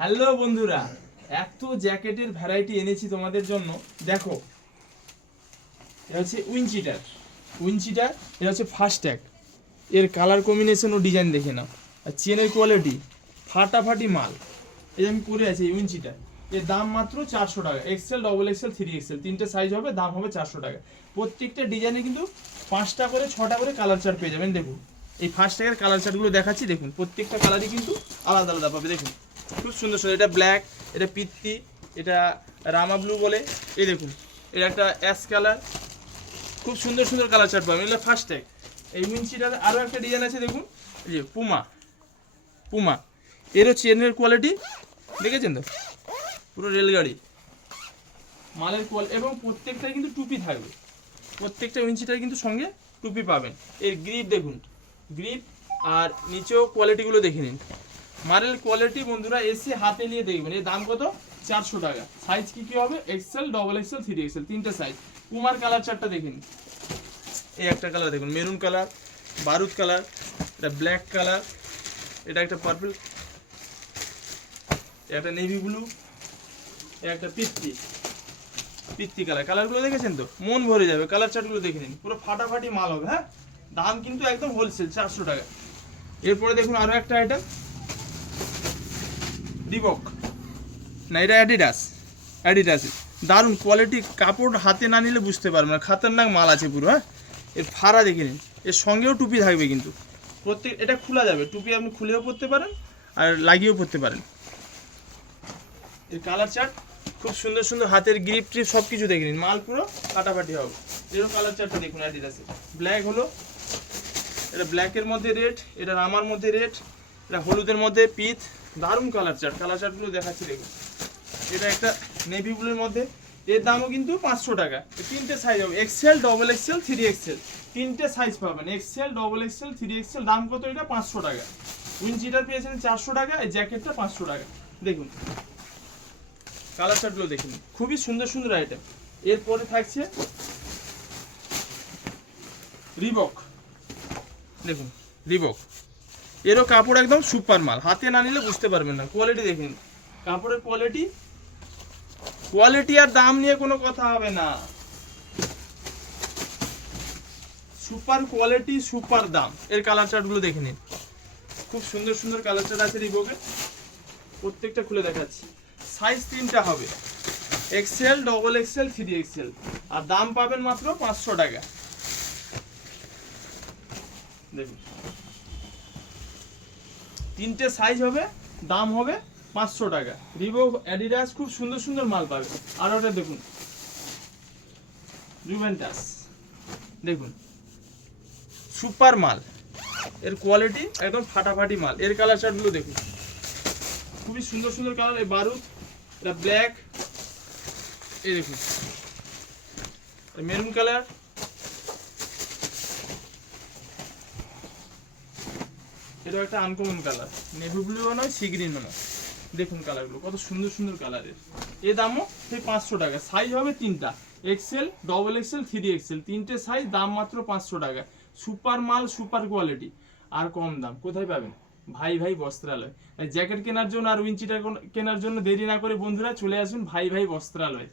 Hello বন্ধুরা, এত জ্যাকেটের ভ্যারাইটি এনেছি তোমাদের জন্য। দেখো, এটা হচ্ছে উইনচিটার, এটা হচ্ছে ফাস্ট্যাগ। এর কালার কম্বিনেশন ও ডিজাইন দেখে নাও, আর চেনের কোয়ালিটি ফাটাফাটি মাল। এই যে আমি পরে আছি এই উইনচিটার, এর দাম মাত্র 400 টাকা। এক্সেল, ডবল এক্সেল, 3XL তিনটে সাইজ হবে, দাম হবে 400 টাকা। প্রত্যেকটা ডিজাইনে কিন্তু 5টা করে 6টা করে কালার চার্ট পেয়ে যাবেন। দেখুন এই ফাস্ট্যাগের কালার চার্টগুলো দেখাচ্ছি, দেখুন প্রত্যেকটা কালারই কিন্তু আলাদা আলাদা পাবে। দেখুন খুব সুন্দর সুন্দর, এটা ব্ল্যাক, এটা পিত্তি, এটা রামা ব্লু বলে। এই দেখুন এটা একটা অ্যাশ কালার, খুব সুন্দর সুন্দর কালার চার্ট পাবেন। এগুলো ফাস্ট্যাগ। এই উইনচিটার আরও একটা ডিজাইন আছে, দেখুন এই যে পুমা, এরও চেনের কোয়ালিটি দেখেছেন তো, পুরো রেলগাড়ি মালের কোয়ালিটি। এবং প্রত্যেকটাই কিন্তু টুপি থাকবে, প্রত্যেকটা উইনচিটার কিন্তু সঙ্গে টুপি পাবেন। এর গ্রিপ দেখুন, গ্রিপ আর নিচেও কোয়ালিটিগুলো দেখে নিন। মালের কোয়ালিটি বন্ধুরা এসে হাতে নিয়ে দেখবেন। এর দাম কত? 400 টাকা। সাইজ কি হবে? এক্সেল, ডবল এক্সেল, 3XL তিনটে সাইজ। পুমার কালার চারটা দেখে নিন। এই একটা কালার দেখুন, মেরুন কালার, বারুদ কালার, এটা ব্ল্যাক কালার, এটা একটা পার্পল, একটা নেভি ব্লু, একটা পিত্তি কালার। কালারগুলো দেখেছেন তো, মন ভরে যাবে। কালার চার্টগুলো দেখে নিন, পুরো ফাটাফাটি মাল হবে। হ্যাঁ, দাম কিন্তু একদম হোলসেল 400 টাকা। এরপরে দেখুন আরও একটা আইটেম, রিবক, না এটা অ্যাডিডাস, দারুণ কোয়ালিটি। কাপড় হাতে না নিলে বুঝতে পারবেন না, খাতারনাক মাল আছে পুরো। হ্যাঁ, এর ফাড়া দেখে নিন। এর সঙ্গেও টুপি থাকবে কিন্তু প্রত্যেক, এটা খোলা যাবে। টুপি আপনি খুলেও পরতে পারেন আর লাগিয়েও পরতে পারেন। এর কালার চার্ট খুব সুন্দর সুন্দর, হাতের গ্রিপ ট্রিপ সব কিছু দেখে নিন। মাল পুরো কাটাপাটি হবে। এরও কালার চার্টটা দেখুন, অ্যাডিডাসে ব্ল্যাক হলো, এটা ব্ল্যাকের মধ্যে রেড, এটা রামার মধ্যে রেড, এটা হলুদের মধ্যে পিচ। দারুণ কালার চার্টগুলো দেখাচ্ছি দেখুন। এটা একটা নেভি ব্লুর মধ্যে, এর দামও কিন্তু 500 টাকা। তিনটে সাইজ হবে, এক্সেল, ডবল এক্সেল, 3XL তিনটে সাইজ পাবেন। এক্সেল, ডবল এক্সেল, 3XL দাম কত? এটা 500 টাকা। উইনচিটার পেয়েছেন 400 টাকা, এই জ্যাকেটটা 500 টাকা। দেখুন কালার চার্টগুলো দেখুন, খুবই সুন্দর সুন্দর আইটেম। এরপরে থাকছে রিবক, দেখুন রিবক, এরও কাপড় একদম সুপার মাল। হাতে না নিলে বুঝতে পারবেন না। কোয়ালিটি দেখুন, কাপড়ের কোয়ালিটি আর দাম নিয়ে কোনো কথা হবে না। সুপার কোয়ালিটি, সুপার দাম। এর কালার চার্টগুলো দেখে নিন, খুব সুন্দর সুন্দর কালার চার্ট আছে রিবকের। প্রত্যেকটা খুলে দেখাচ্ছি। সাইজ 3টা হবে, এক্সেল, ডবল এক্সেল, 3XL, আর দাম পাবেন মাত্র 500 টাকা। দেখুন তিনটে সাইজ হবে, দাম হবে 500 টাকা। রিবক, অ্যাডিডাস, খুব সুন্দর সুন্দর মাল পাবে। আর ওটা দেখুন জুভেন্টাস, দেখুন সুপার মাল। এর কোয়ালিটি একদম ফাটাফাটি মাল। এর কালার চার্টগুলো দেখুন, খুবই সুন্দর সুন্দর কালার। এই বারুদ, এটা ব্ল্যাক, এই দেখুন মেরুন কালার, এটা একটা আনকমন কালার, নেভি ব্লুও নয়, সি গ্রিনও নয়। দেখুন কালারগুলো কত সুন্দর সুন্দর কালারের। এর দামও সেই 500 টাকা। সাইজ হবে 3টা, এক্সেল, ডবল এক্সেল, 3XL তিনটে সাইজ, দাম মাত্র 500 টাকা। সুপার মাল, সুপার কোয়ালিটি, আর কম দাম কোথায় পাবেন? ভাই বস্ত্রালয়। জ্যাকেট কেনার জন্য আর উইনচিটার কেনার জন্য দেরি না করে বন্ধুরা চলে আসুন ভাই বস্ত্রালয়।